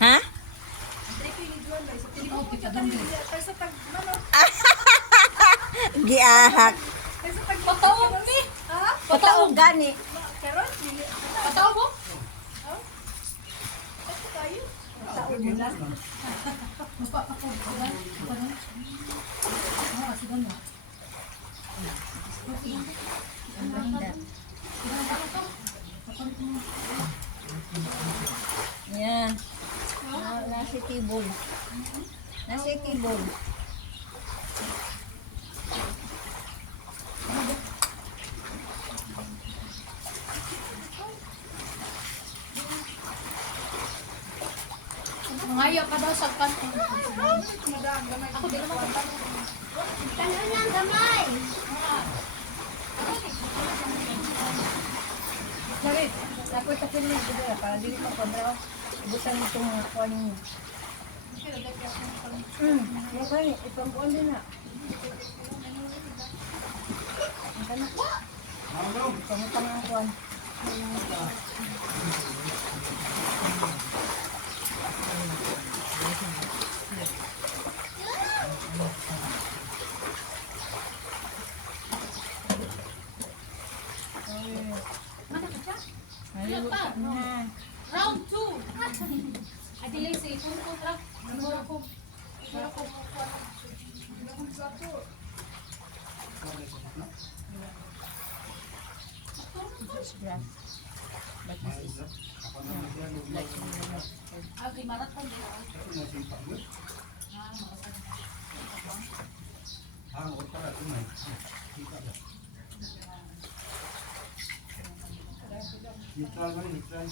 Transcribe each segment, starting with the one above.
Ha? Giahak. Pataog ni. Pataog gani. Pataog mo? Yan. Nasi tibol. Nasi tibol. Ngayon ka daw sa kanto. Ako din naman ang kanto. Tangan ng gamay. Sorry, ako tapin mo dito para dili mo kontra. Busan itong kuan mo. Yung kani, itong kuan din na. Ang kana. Pangutang ang kuan. Ilan pa? Round 2. Adilay sa itong kontra. Ano ako? Agri marathon din ako. Neutral man, neutral.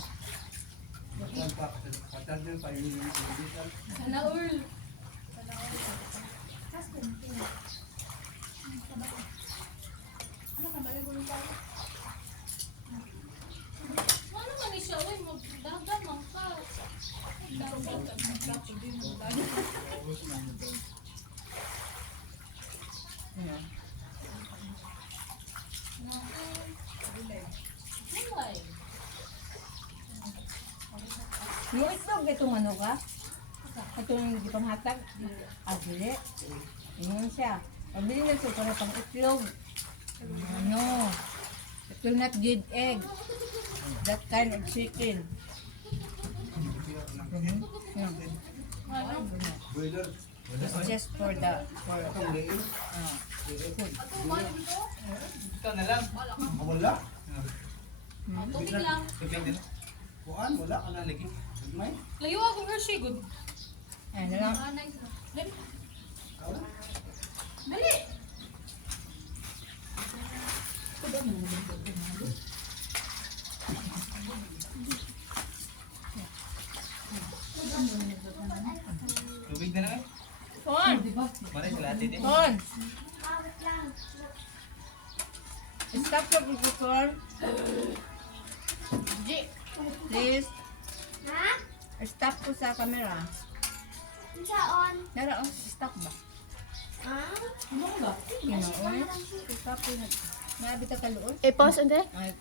Neutral pa, katad din pa yung neutral. Sana all. Ano man ni siya? Uy, magdagan man ka. Ay. Yung itlog itong ano ka? Itong gipanghatag. Dili. Yun siya. Pabili na siya para pang itlog. Ano? It will not give egg. That kind of chicken. Boiler. It's just for food. Ikaw na lang. Wala. Tubig lang. Kuan, wala ka na lagi. May? Layo ako Hershey, good. Ano lang. Anay. Dali. Dali. Tubig na lang. Kon! Maray sa lahat din. Kon! Stop your video, Kon. G. Please. Ha? Stop ko sa camera. Saan? Nara, stop ba? Ah? Ano ba? Stop ko. Nabita ka loon. Eh, pause, ande. Ay,